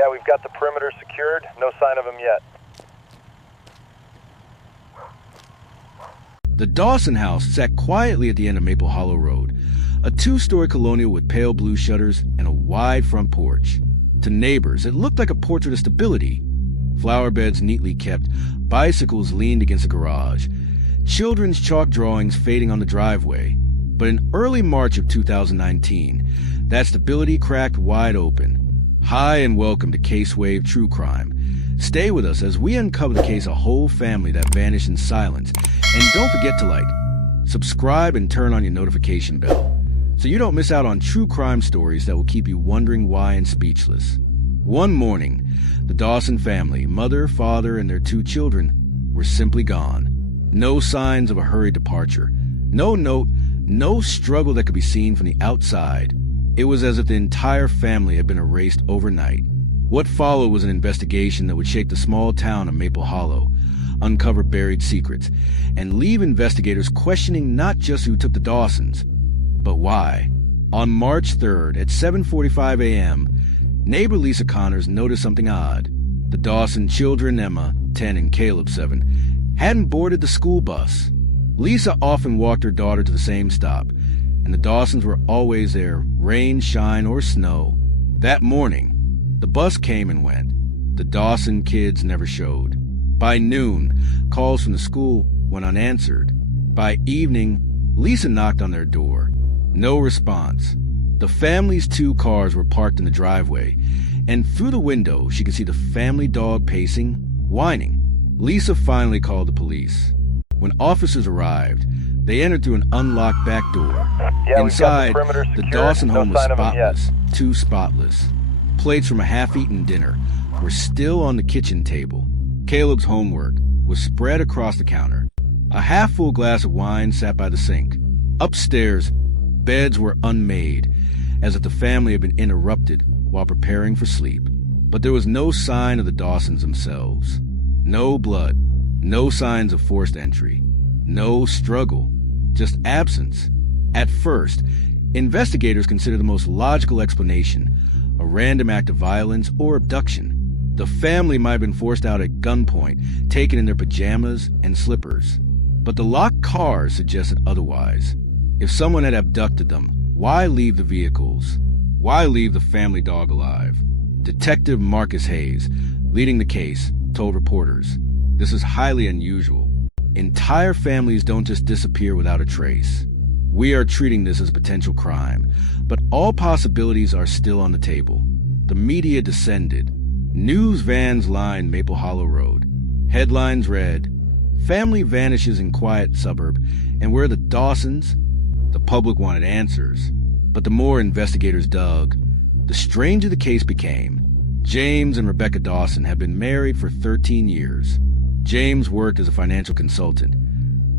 Yeah, we've got the perimeter secured. No sign of him yet. The Dawson house sat quietly at the end of Maple Hollow Road, a two-story colonial with pale blue shutters and a wide front porch. To neighbors, it looked like a portrait of stability. Flower beds neatly kept, bicycles leaned against the garage, children's chalk drawings fading on the driveway. But in early March of 2019, that stability cracked wide open. Hi and welcome to Case Wave True Crime. Stay with us as we uncover the case of a whole family that vanished in silence. And don't forget to subscribe, and turn on your notification bell so you don't miss out on true crime stories that will keep you wondering why and speechless. One morning, the Dawson family, mother, father, and their two children, were simply gone. No signs of a hurried departure. No note, no struggle that could be seen from the outside. It was as if the entire family had been erased overnight. What followed was an investigation that would shake the small town of Maple Hollow, uncover buried secrets, and leave investigators questioning not just who took the Dawsons, but why. On March 3rd at 7:45 a.m., neighbor Lisa Connors noticed something odd. The Dawson children, Emma, 10, and Caleb, 7, hadn't boarded the school bus. Lisa often walked her daughter to the same stop, and the Dawsons were always there, rain, shine, or snow. That morning, the bus came and went. The Dawson kids never showed. By noon, calls from the school went unanswered. By evening, Lisa knocked on their door. No response. The family's two cars were parked in the driveway, and through the window she could see the family dog pacing, whining. Lisa finally called the police. When officers arrived, they entered through an unlocked back door. Yeah, Inside, we've got the perimeter the secured. Dawson No home was sign of him yet. spotless, too spotless. Plates from a half-eaten dinner were still on the kitchen table. Caleb's homework was spread across the counter. A half-full glass of wine sat by the sink. Upstairs, beds were unmade, as if the family had been interrupted while preparing for sleep. But there was no sign of the Dawsons themselves. No blood, no signs of forced entry, no struggle, just absence. At first, investigators considered the most logical explanation a random act of violence or abduction. The family might have been forced out at gunpoint, taken in their pajamas and slippers. But the locked cars suggested otherwise. If someone had abducted them, why leave the vehicles? Why leave the family dog alive? Detective Marcus Hayes, leading the case, told reporters, "This is highly unusual. Entire families don't just disappear without a trace. We are treating this as a potential crime, but all possibilities are still on the table." The media descended. News vans lined Maple Hollow Road. Headlines read, "Family vanishes in quiet suburb, and where the Dawsons?" The public wanted answers, but the more investigators dug, the stranger the case became. James and Rebecca Dawson had been married for 13 years. James worked as a financial consultant.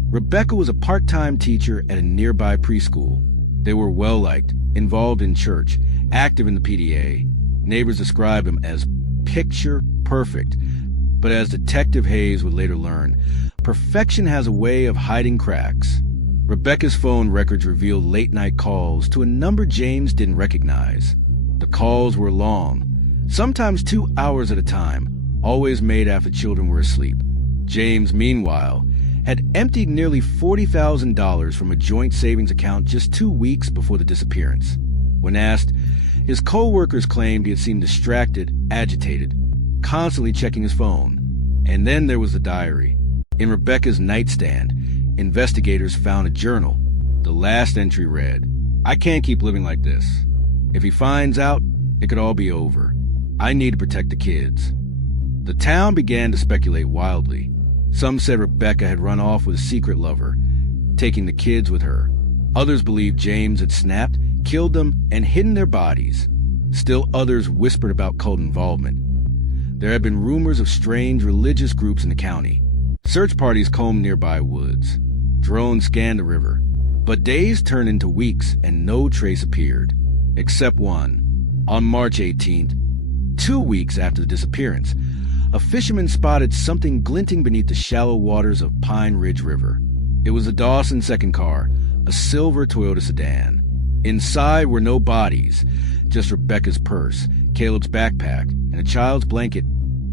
Rebecca was a part-time teacher at a nearby preschool. They were well-liked, involved in church, active in the PTA. Neighbors described him as picture perfect. But as Detective Hayes would later learn, perfection has a way of hiding cracks. Rebecca's phone records revealed late-night calls to a number James didn't recognize. The calls were long, sometimes 2 hours at a time, always made after children were asleep. James, meanwhile, had emptied nearly $40,000 from a joint savings account just 2 weeks before the disappearance. When asked, his co-workers claimed he had seemed distracted, agitated, constantly checking his phone. And then there was the diary. In Rebecca's nightstand, investigators found a journal. The last entry read, "I can't keep living like this. If he finds out, it could all be over. I need to protect the kids." The town began to speculate wildly. Some said Rebecca had run off with a secret lover, taking the kids with her. Others believed James had snapped, killed them, and hidden their bodies. Still others whispered about cult involvement. There had been rumors of strange religious groups in the county. Search parties combed nearby woods. Drones scanned the river. But days turned into weeks and no trace appeared. Except one. On March 18th, 2 weeks after the disappearance, a fisherman spotted something glinting beneath the shallow waters of Pine Ridge River. It was a Dawson second car, a silver Toyota sedan. Inside were no bodies, just Rebecca's purse, Caleb's backpack, and a child's blanket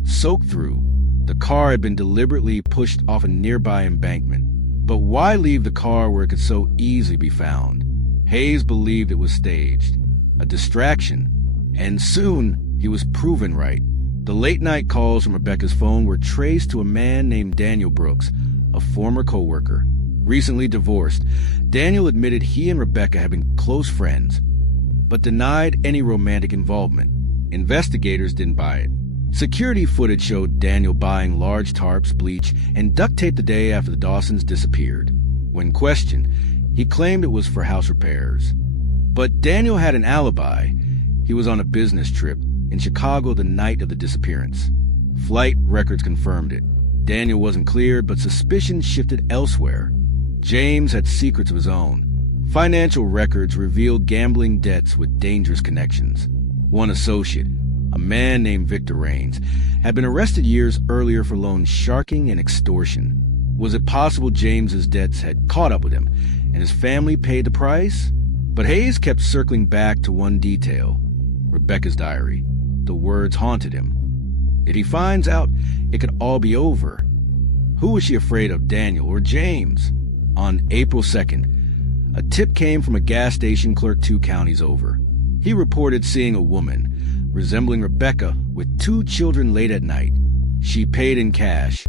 soaked through. The car had been deliberately pushed off a nearby embankment. But why leave the car where it could so easily be found? Hayes believed it was staged, a distraction, and soon he was proven right. The late-night calls from Rebecca's phone were traced to a man named Daniel Brooks, a former co-worker. Recently divorced, Daniel admitted he and Rebecca had been close friends, but denied any romantic involvement. Investigators didn't buy it. Security footage showed Daniel buying large tarps, bleach, and duct tape the day after the Dawsons disappeared. When questioned, he claimed it was for house repairs. But Daniel had an alibi. He was on a business trip in Chicago the night of the disappearance. Flight records confirmed it. Daniel wasn't cleared, but suspicion shifted elsewhere. James had secrets of his own. Financial records revealed gambling debts with dangerous connections. One associate, a man named Victor Raines, had been arrested years earlier for loan sharking and extortion. Was it possible James's debts had caught up with him, and his family paid the price? But Hayes kept circling back to one detail, Rebecca's diary. The words haunted him. If he finds out, it could all be over. Who was she afraid of, Daniel or James? On April 2nd, a tip came from a gas station clerk 2 counties over. He reported seeing a woman resembling Rebecca with 2 children late at night. She paid in cash,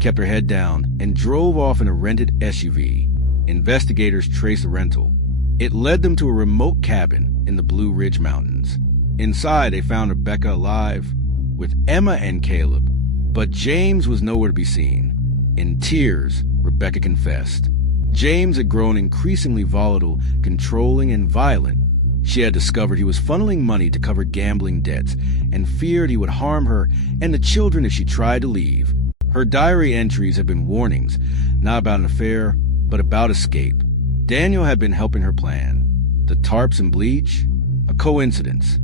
kept her head down, and drove off in a rented SUV. Investigators traced the rental. It led them to a remote cabin in the Blue Ridge Mountains. Inside, they found Rebecca alive, with Emma and Caleb, but James was nowhere to be seen. In tears, Rebecca confessed. James had grown increasingly volatile, controlling, and violent. She had discovered he was funneling money to cover gambling debts and feared he would harm her and the children if she tried to leave. Her diary entries had been warnings, not about an affair, but about escape. Daniel had been helping her plan. The tarps and bleach? A coincidence.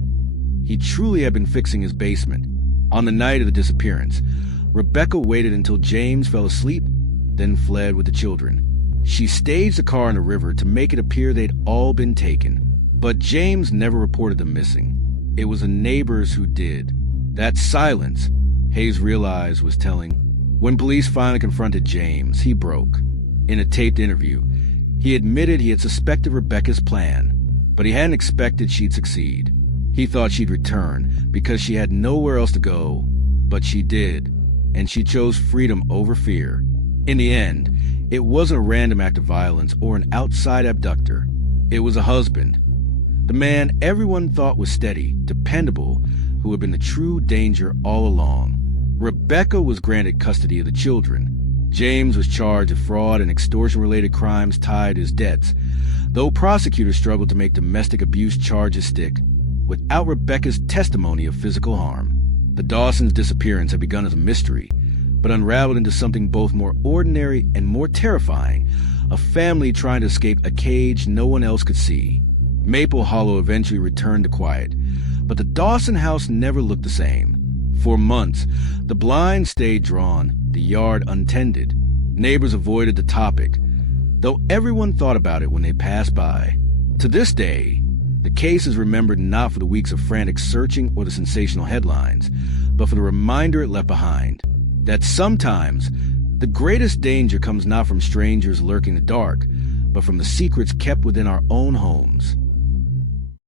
He truly had been fixing his basement. On the night of the disappearance, Rebecca waited until James fell asleep, then fled with the children. She staged the car in the river to make it appear they'd all been taken. But James never reported them missing. It was the neighbors who did. That silence, Hayes realized, was telling. When police finally confronted James, he broke. In a taped interview, he admitted he had suspected Rebecca's plan, but he hadn't expected she'd succeed. He thought she'd return because she had nowhere else to go, but she did, and she chose freedom over fear. In the end, it wasn't a random act of violence or an outside abductor. It was a husband. The man everyone thought was steady, dependable, who had been the true danger all along. Rebecca was granted custody of the children. James was charged with fraud and extortion-related crimes tied to his debts, though prosecutors struggled to make domestic abuse charges stick, without Rebecca's testimony of physical harm. The Dawsons' disappearance had begun as a mystery, but unraveled into something both more ordinary and more terrifying, a family trying to escape a cage no one else could see. Maple Hollow eventually returned to quiet, but the Dawson house never looked the same. For months, the blinds stayed drawn, the yard untended. Neighbors avoided the topic, though everyone thought about it when they passed by. To this day, the case is remembered not for the weeks of frantic searching or the sensational headlines, but for the reminder it left behind, that sometimes the greatest danger comes not from strangers lurking in the dark, but from the secrets kept within our own homes.